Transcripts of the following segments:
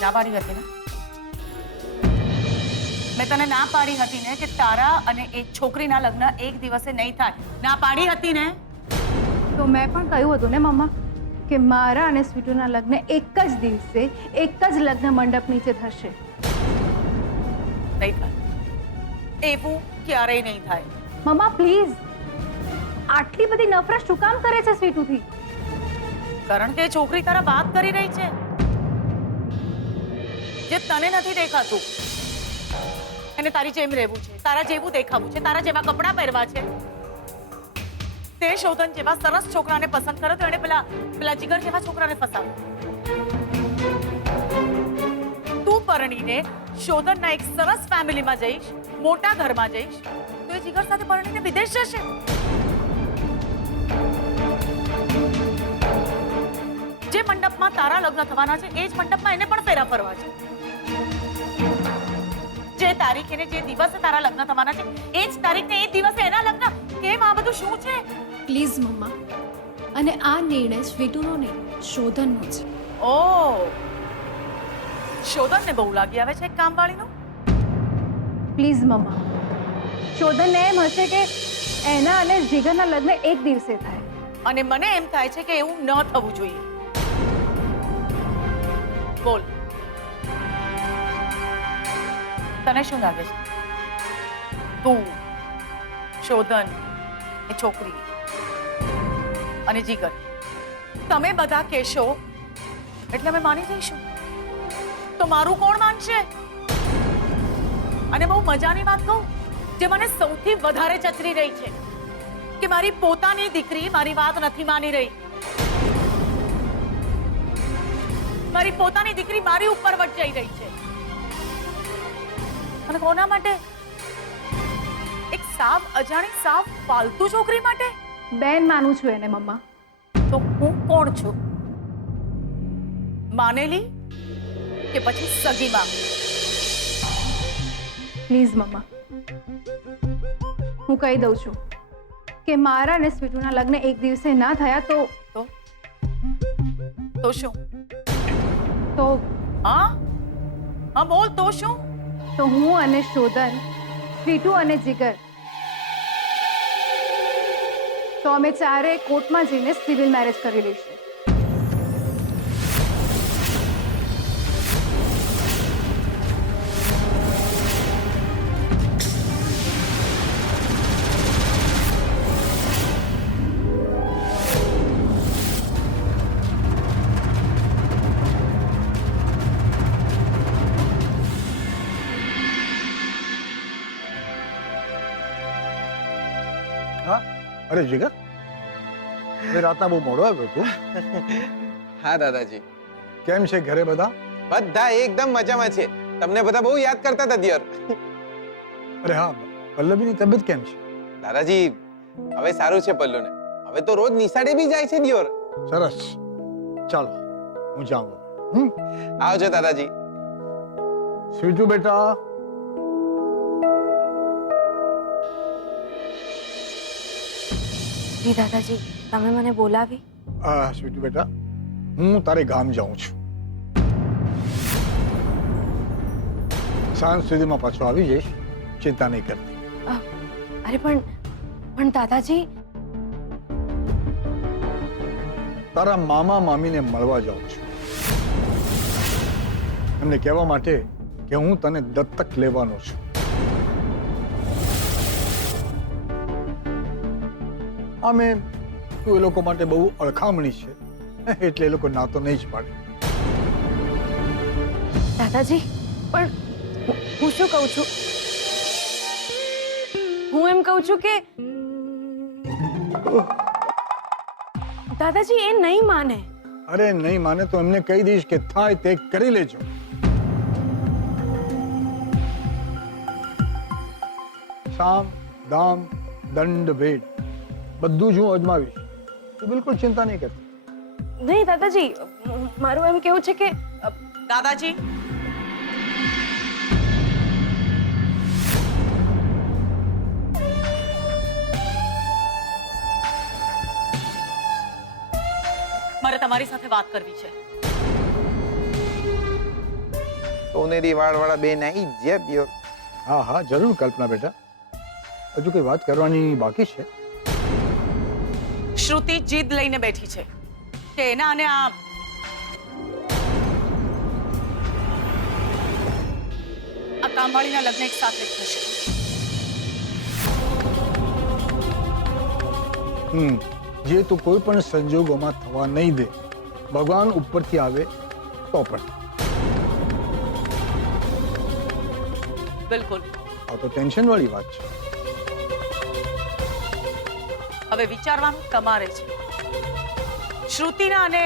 ના પાડી હતી ને? મેં તને ના પાડી હતી ને કે તારા અને એ છોકરીના લગ્ન એક દિવસે નહીં થાય. ના પાડી હતી ને? તો મેં પણ કહ્યું હતું ને મમ્મા કે મારા અને સ્વીટુના લગ્ન એક જ દિવસે એક જ લગ્ન મંડપ નીચે થશે. નહીં થાય. એવું ક્યારેય નહીં થાય. મમ્મા પ્લીઝ, આટલી બધી નફરત શું કામ કરે છે સ્વીટુથી? કારણ કે એ છોકરી તારા વાત કરી રહી છે જે તને નથી દેખાતું. એને તારી જેમ રહેવું છે, તારા જેવું દેખાવું છે, તારા જેવા કપડાં પહેરવા છે. તે શોધન જેવા સરસ છોકરાને પસંદ કરે તો એને પેલા જીગર જેવા છોકરાને ફસાવ્યો. તું પરણીને શોધનના એક સરસ ફેમિલીમાં જઈશ, મોટા ઘરમાં જઈશ, તો એ જીગર સાથે પરણીને વિદેશ જશે. જે મંડપમાં તારા લગ્ન થવાના છે એ જ મંડપમાં એને પણ ફેરા ફરવા છે. જે તારીખ અને જે દિવસે તારા લગ્ન થવાના છે એ જ તારીખ ને એ જ દિવસે એના લગ્ન. કેમ આ બધું શું છે? પ્લીઝ મમ્મા, અને આ નિર્ણય સ્વીટુનો નહીં, શોધનનો છે. ઓ, શોધનને બહુ લાગી આવે છે એક કામવાળીનું. પ્લીઝ મમ્મા, શોધનને એમ હશે કે એના અને જીગરના લગ્ન એક દિવસે થાય. અને મને એમ થાય છે કે એવું ન થવું જોઈએ. બોલ, તને શું લાગે છે? તું, શોધન, એ છોકરી અને જીગર, તમે બધા કહેશો એટલે અમે માની જઈશું? તો મારું કોણ માનશે? અને બહુ મજાની વાત કહું, જે મને સૌથી વધારે ચચરી રહી છે કે મારી પોતાની દીકરી મારી વાત નથી માની રહી. મારી પોતાની દીકરી મારી ઉપર વટ જઈ રહી છે. અને કોના માટે? એક સાવ અજાણી, સાવ ફાલતુ છોકરી માટે? બેન માનું છું એને મમ્મા. તો હું કોણ છું? માનેલી કે પછી સગી માં? પ્લીઝ મમ્મા, હું કહી દઉં છું કે મારા અને સ્વીટુના લગ્ન એક દિવસે ના થયા તો શું? તો હા હા બોલ, તો શું? તો હું અને શોધન, સ્વીટુ અને જીગર, તો અમે ચારે કોર્ટમાં જઈને સિવિલ મેરેજ કરી લઈશું. हाँ अरे जिगर रातना बहू मोड़ो आव्यो तू। हाँ दादाजी, केम छे घरे बधा? બધા એકદમ મજામાં છે. તમને બધા બહુ યાદ કરતા હતા દિયર. अरे हाँ, पल्लवीની તબિયત કેમ છે? દાદાજી હવે સારું છે પલ્લુને. હવે તો રોજ નિશાળે બી જાય છે દિયર. સરસ, ચાલો હું જાઉં. આવજો દાદાજી. સ્વીટુ બેટા. જી દાદાજી, તમે મને બોલાવી? સ્વીટુ બેટા, હું તારે ગામ જાઉં છું. સાંજ સુધીમાં પાછો આવી જઈશ, ચિંતા નહીં કરતી. અરે પણ દાદાજી, તારા મામા મામીને મળવા જાઉં છું. એમને કહેવા માટે કે હું તને દત્તક લેવાનો છું. આમે તું એ લોકો માટે બહુ અળખામણી છે, એટલે એ લોકો ના તો નહીં જ પાડે. દાદાજી, પણ હું શું કહું છું? હું એમ કહું છું કે દાદાજી એ નહીં માને. અરે નહીં માને તો એમને કહી દઈશ કે થાય તે કરી લેજો. સામ દામ દંડ ભેદ બધું જ હું અજમાવીશ. તું બિલકુલ ચિંતા નહીં કરતી. નહીં દાદાજી, મારું એમ કેવું છે કે દાદાજી, મારે તમારી સાથે વાત કરવી છે. સોનેરી વાળવાળા બેન આવી જે હા હા જરૂર કલ્પના બેટા, હજુ કોઈ વાત કરવાની બાકી છે? શ્રુતિ જીદ લઈને બેઠી છે કે એના અને આ કામવાળીના લગ્ન એક સાથે જ થશે. જે તું કોઈ પણ સંજોગોમાં થવા નહીં દે, ભગવાન ઉપરથી આવે તો પણ. બિલકુલ. આ તો ટેન્શન વાળી વાત છે. હવે વિચારવાનું તમારે છે. શ્રુતિના અને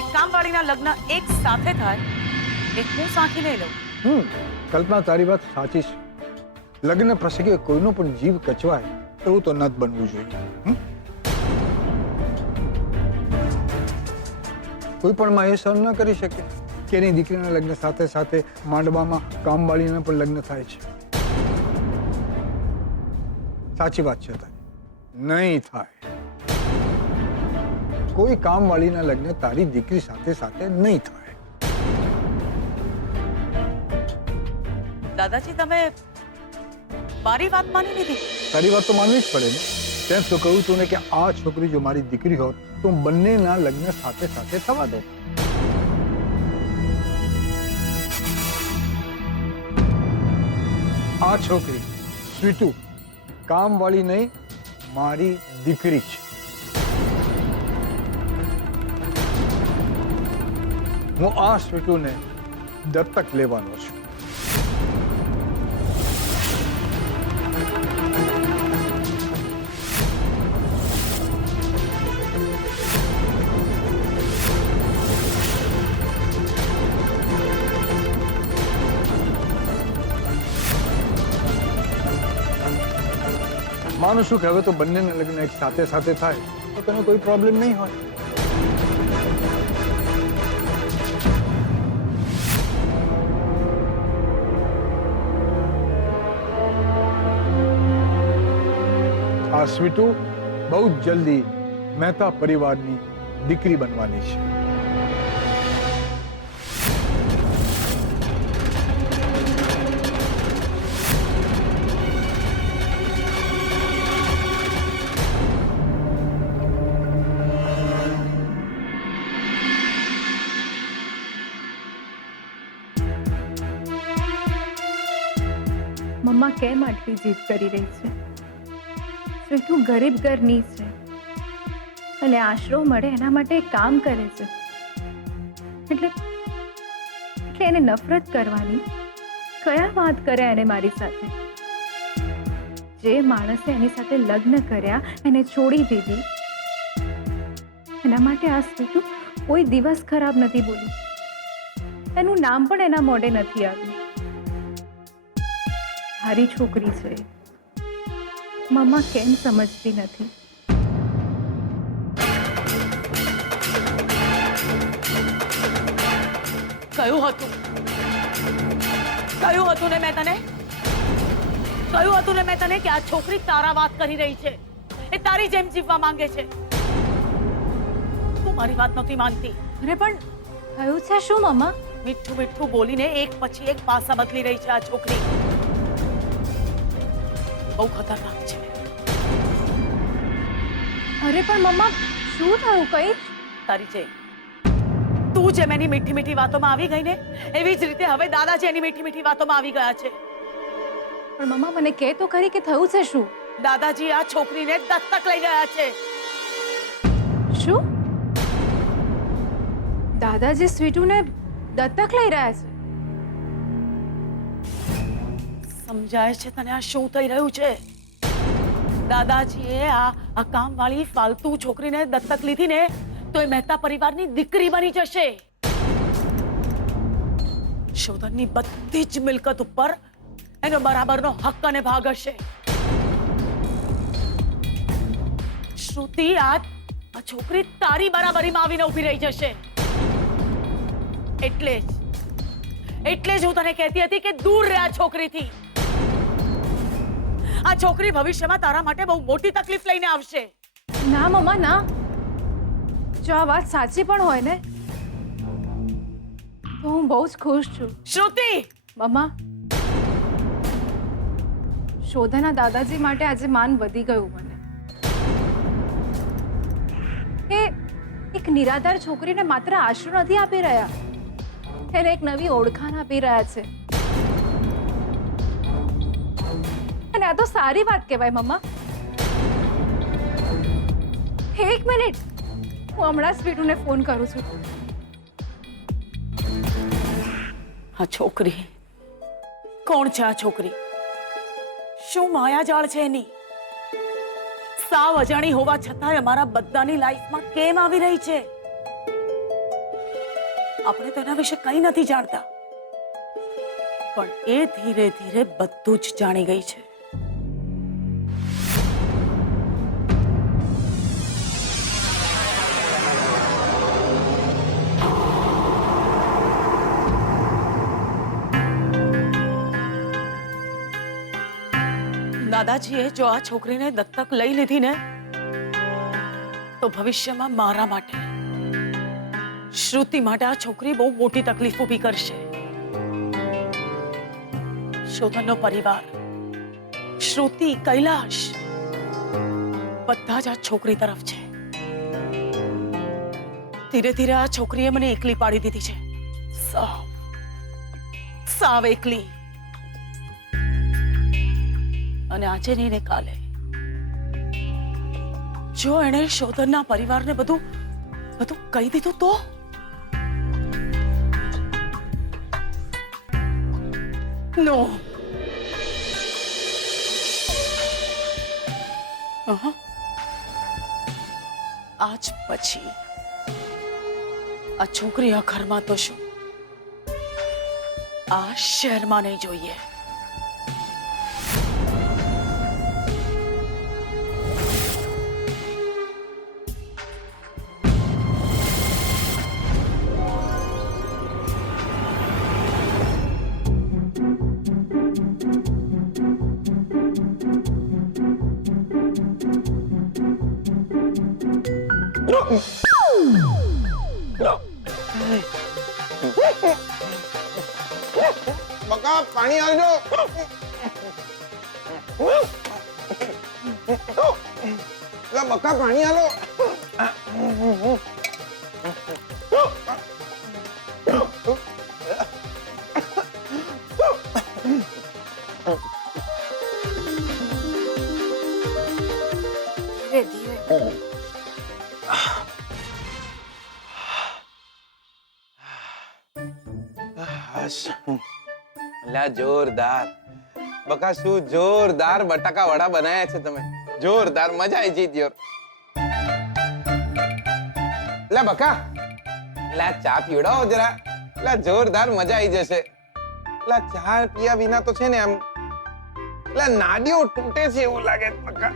એક કામવાળીના લગ્ન એક સાથે થાય એ હું સાંખી નહીં લઉં. કલ્પના તારી વાત સાચી છે. લગ્ન પ્રસંગે કોઈનો પણ જીવ કચવાય એવું તો ન જ બનવું જોઈએ. કોઈ પણ માં એ સહન ન કરી શકે કે એની દીકરીના લગ્ન સાથે સાથે માંડવામાં કામવાળીના પણ લગ્ન થાય છે. સાચી વાત છે તારી, નહીં થાય. કોઈ કામવાળીના લગ્ન તારી દીકરી સાથે સાથે નહીં થાય. દાદાજી તમે મારી વાત માની લીધી? તારી વાત તો માનવી જ પડે ને. તેમ તો કહ્યું તું ને કે આ છોકરી જો મારી દીકરી હોત તો બંનેના લગ્ન સાથે સાથે થવા દે. આ છોકરી સ્વીટુ કામવાળી નહીં, મારી દીકરી છે. હું આ સ્વીટુને દત્તક લેવાનો છું. માનું છું કે હવે તો બંનેના લગ્ન એક સાથે સાથે થાય તો તને કોઈ પ્રોબ્લેમ નહીં હોય. આ સ્વીટુ બહુ જ જલ્દી મહેતા પરિવારની દીકરી બનવાની છે. મમ્મા કેમ આટલી જીદ કરી રહી છે? સ્વીટુ ગરીબ ઘરની છે અને આશરો મળે એના માટે કામ કરે છે, એટલે એને નફરત કરવાની કયા વાત કરે એને મારી સાથે? જે માણસે એની સાથે લગ્ન કર્યા એને છોડી દીધી, એના માટે આ સ્વીટુ કોઈ દિવસ ખરાબ નથી બોલી. એનું નામ પણ એના મોઢે નથી આવ્યું. સારી છોકરી છે. મમ્મા કેમ સમજતી નથી? કયું હતું ને મેં તને કે આ છોકરી તારા વાત કરી રહી છે, એ તારી જેમ જીવવા માંગે છે. તું મારી વાત નથી માનતી. અરે પણ થયું છે શું મમ્મા? મીઠું મીઠું બોલીને એક પછી એક પાસા બદલી રહી છે આ છોકરી. બહુ ખતરનાક છે. અરે પણ મમ્મા શું થયું? કઈ તારી જેમ તું જેમ એની મીઠી મીઠી વાતોમાં આવી ગઈ ને, એવી જ રીતે હવે દાદાજી એની મીઠી મીઠી વાતોમાં આવી ગયા છે. પણ મમ્મા મને કહે તો ખરી કે થયું છે શું? દાદાજી આ છોકરીને દત્તક લઈ ગયા છે. શું? દાદાજી સ્વીટુને દત્તક લઈ રહ્યા છે? સમજાય છે તને આ શું થઈ રહ્યું છે? દાદાજીએ આ કામવાળી ફાલતુ છોકરીને દત્તક લીધી ને તો એ મહેતા પરિવારની દીકરી બની જશે. શોધનની બધી જ મિલકત ઉપર એનો બરાબરનો હક અને ભાગ હશે. શ્રુતિ આ છોકરી તારી બરાબરીમાં આવીને ઊભી રહી જશે. એટલે જ હું તને કહેતી હતી કે દૂર રહે આ છોકરીથી. આ છોકરી ભવિષ્યમાં તારા માટે બહુ મોટી તકલીફ લઈને આવશે. ના મમ્મા ના, જો આ વાત સાચી પણ હોય ને તો હું બહુ જ ખુશ છું. શ્રુતિ, મમ્મા, શોધાના દાદાજી માટે આજે માન વધી ગયું મને. એ એક નિરાધાર છોકરીને માત્ર આશરો નથી આપી રહ્યા, એને એક નવી ઓળખાણ આપી રહ્યા છે. અને આ તો સારી વાત કહેવાય મમ્મા. એક મિનિટ, હું હમણાં જ સ્વીટુને ફોન કરું છું. આ છોકરી કોણ છે? આ છોકરી શું માયાજાળ છે એની? સાવ અજાણી હોવા છતાંય અમારા બધાની લાઈફમાં કેમ આવી રહી છે? આપણે તો એના વિશે કંઈ નથી જાણતા, પણ એ ધીરે ધીરે બધું જ જાણી ગઈ છે. દાદાજીએ જો આ છોકરીને દત્તક લઈ લીધી ને તો ભવિષ્યમાં મારા માટે, શ્રુતિ માટે આ છોકરી બહુ મોટી તકલીફ ઊભી કરશે. શોધનનો પરિવાર, શ્રુતિ, કૈલાશ બધા જ આ છોકરી તરફ છે. ધીરે ધીરે આ છોકરીએ મને એકલી પાડી દીધી છે, સાવ એકલી. અને આજે નહીં ને કાલે જો એણે શોધનના પરિવારને બધું કહી દીધું તો? નો. આજ પછી આ છોકરી આ ઘરમાં તો શું, આ શહેરમાં નહીં જોઈએ. બકા પાણી આવજો. બકા પાણી આલો. ધીરે ધીરે. જોરદાર બકા, શું જોરદાર બટાકા વડા બનાયા છે તમે. જોરદાર, મજા આવી જઈ દિયોર. લે બકા, લે ચા પીવડાવો જરા. લે જોરદાર મજા આવી જશે. લે ચા પીયા વિના તો છે ને આમ લે નાડીઓ તૂટે છે એવું લાગે બકા.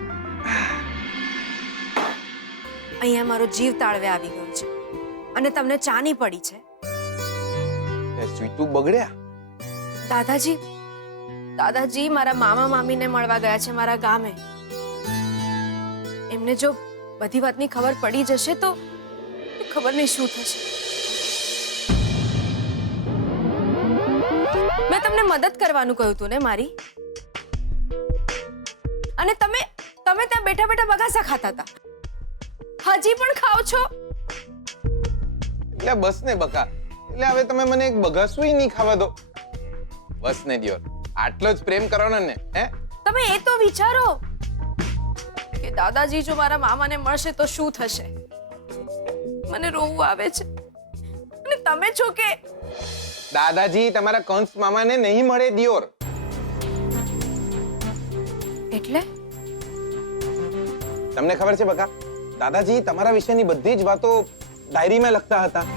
અહીંયા મારો જીવ તાળવે આવી ગયો છે અને તમને ચાની પડી છે. સ્વીટુ બગડ્યા. દાદાજી મારા મામા મામીને મળવા ગયા છે મારા ગામે. એમને જો બધી વાતની ખબર પડી જશે તો ખબર નહીં શું થશે. મેં તમને મદદ કરવાનું કહ્યું હતું ને મારી, અને તમે ત્યાં બેઠા બેઠા બગાસા ખાતા હતા. હજી પણ ખાઓ છો? એટલે બસ ને બકા, એટલે હવે તમે મને એક બગાસું નહીં ખાવા દો. બસ ને દિયોર, આટલો જ પ્રેમ કરવાનો ને. હે, તમે એ તો વિચારો કે દાદાજી જો મારા મામાને મળશે તો શું થશે. મને રોવું આવે છે. અને તમે છો કે દાદાજી તમારા કંસ મામાને નહીં મળે દિયોર. એટલે તમને ખબર છે બકા, દાદાજી તમારા વિશેની બધી જ વાતો ડાયરીમાં લખતા હતા.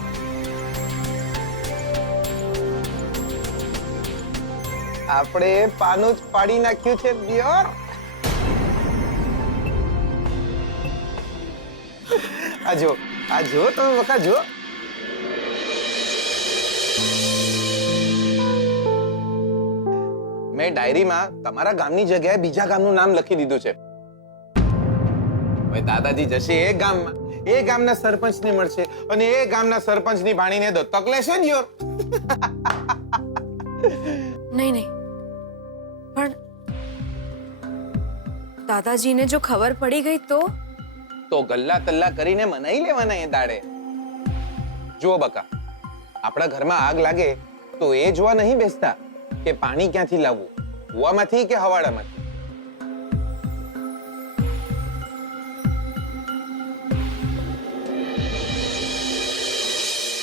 આપણે પાનું જ પાડી નાખ્યું છે દિયોર. આ જો તમે બકા જો. મેં ડાયરીમાં તમારા ગામની જગ્યાએ બીજા ગામનું નામ લખી દીધું છે. હવે દાદાજી જશે એ ગામમાં એ ગામના સરપંચને મળશે અને એ ગામના સરપંચની ભાણીને દત્તક લેશે ને યાર. નહીં નહીં, પણ દાદાજીને જો ખબર પડી ગઈ તો તો ગલ્લા તલ્લા કરીને મનાઈ લેવાના એ દાડે. જુઓ બકા, આપણા ઘરમાં આગ લાગે તો એ જોવા નહીં બેસતા કે પાણી ક્યાંથી લાવવું, કુવામાંથી કે હવાડામાંથી.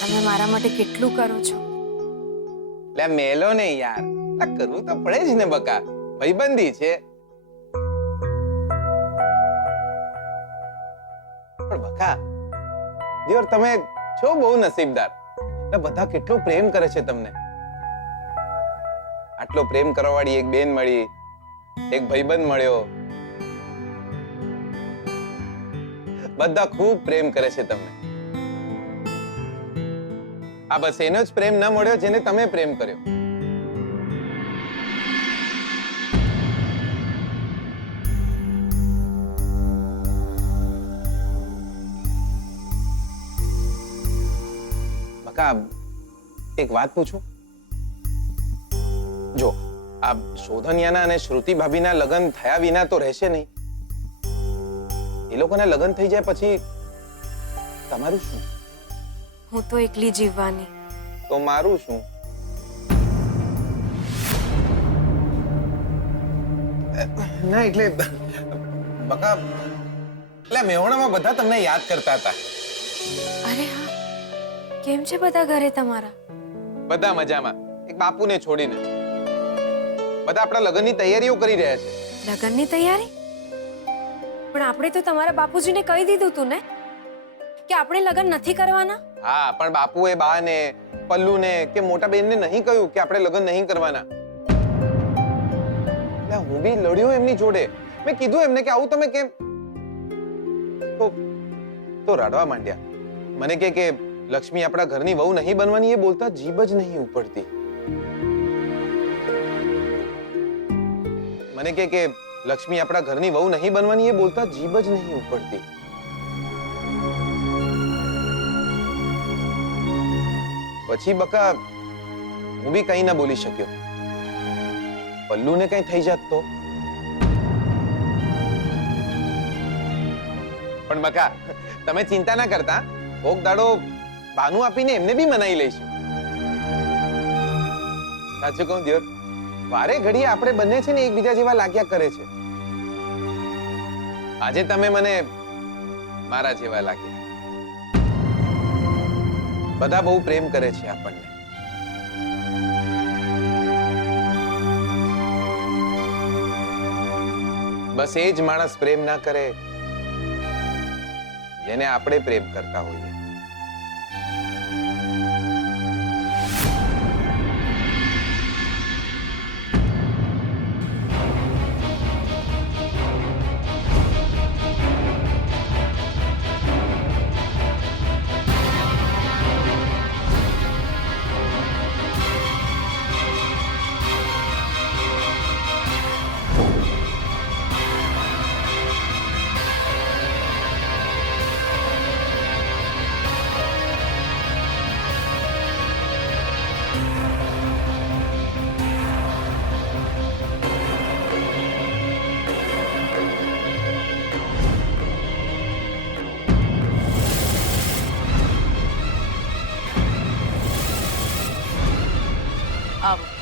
તમે મારા માટે કેટલું કરો છો. લે મેલો ને યાર, આ કરવું તો પડે જ ને બકા, ભાઈબંધી છે. પણ બકા દિયોર, તમે છો બહુ નસીબદાર. બધા કેટલો પ્રેમ કરે છે તમને. આટલો પ્રેમ કરવાવાળી એક બેન મળી, એક ભાઈબંધ મળ્યો. બધા ખૂબ પ્રેમ કરે છે તમને. આ બસ એનો જ પ્રેમ ન મળ્યો જેને તમે પ્રેમ કર્યો. બકા, એક વાત પૂછું? જો આ શોધનિયાના અને શ્રુતિ ભાભીના લગ્ન થયા વિના તો રહેશે નહીં. એ લોકોના લગ્ન થઈ જાય પછી તમારું શું? હું તો એકલી જીવવાની. તો મારું શું? ના એટલે બકા, એટલે મેહોણામાં બધા તમને યાદ કરતા હતા. અરે હા, કેમ છે બધા ઘરે તમારા? બધા મજામાં, એક બાપુને છોડીને. બધા આપણા લગ્નની તૈયારીઓ કરી રહ્યા છે. લગ્નની તૈયારી? પણ આપણે તો તમારા બાપુજીને કહી દીધું તું ને કે આપણે લગ્ન નથી કરવાના. હા, પણ બાપુએ બાને, પલ્લુને કે મોટા બેનને નહીં કહ્યું કે આપણે લગ્ન નહીં કરવાના. એટલે હું બી લડ્યો એમની જોડે. મેં કીધું એમને કે આવું તમે કેમ? તો રડવા માંડ્યા. મને કે લક્ષ્મી આપણા ઘરની વહુ નહીં બનવાની, એ બોલતા જીભ જ નહીં ઉપડતી. મને કે લક્ષ્મી આપણા ઘરની વહુ નહીં બનવાની, એ બોલતા જીભ જ નહીં ઉપડતી. પછી બકા હું બી કઈ ના બોલી શક્યો. પલ્લુને કઈ થઈ જાત તો? પણ બકા તમે ચિંતા ના કરતા, કોક દાડો બાનું આપીને એમને બી મનાઈ લઈશું. સાચું કહું દિયોર, વારે ઘડીએ આપણે બંને છે ને એકબીજા જેવા લાગ્યા કરે છે. આજે તમે મને મારા જેવા લાગ્યા. બધા બહુ પ્રેમ કરે છે આપણને. બસ એ જ માણસ પ્રેમ ના કરે જેને આપણે પ્રેમ કરતા હોઈએ. આવો.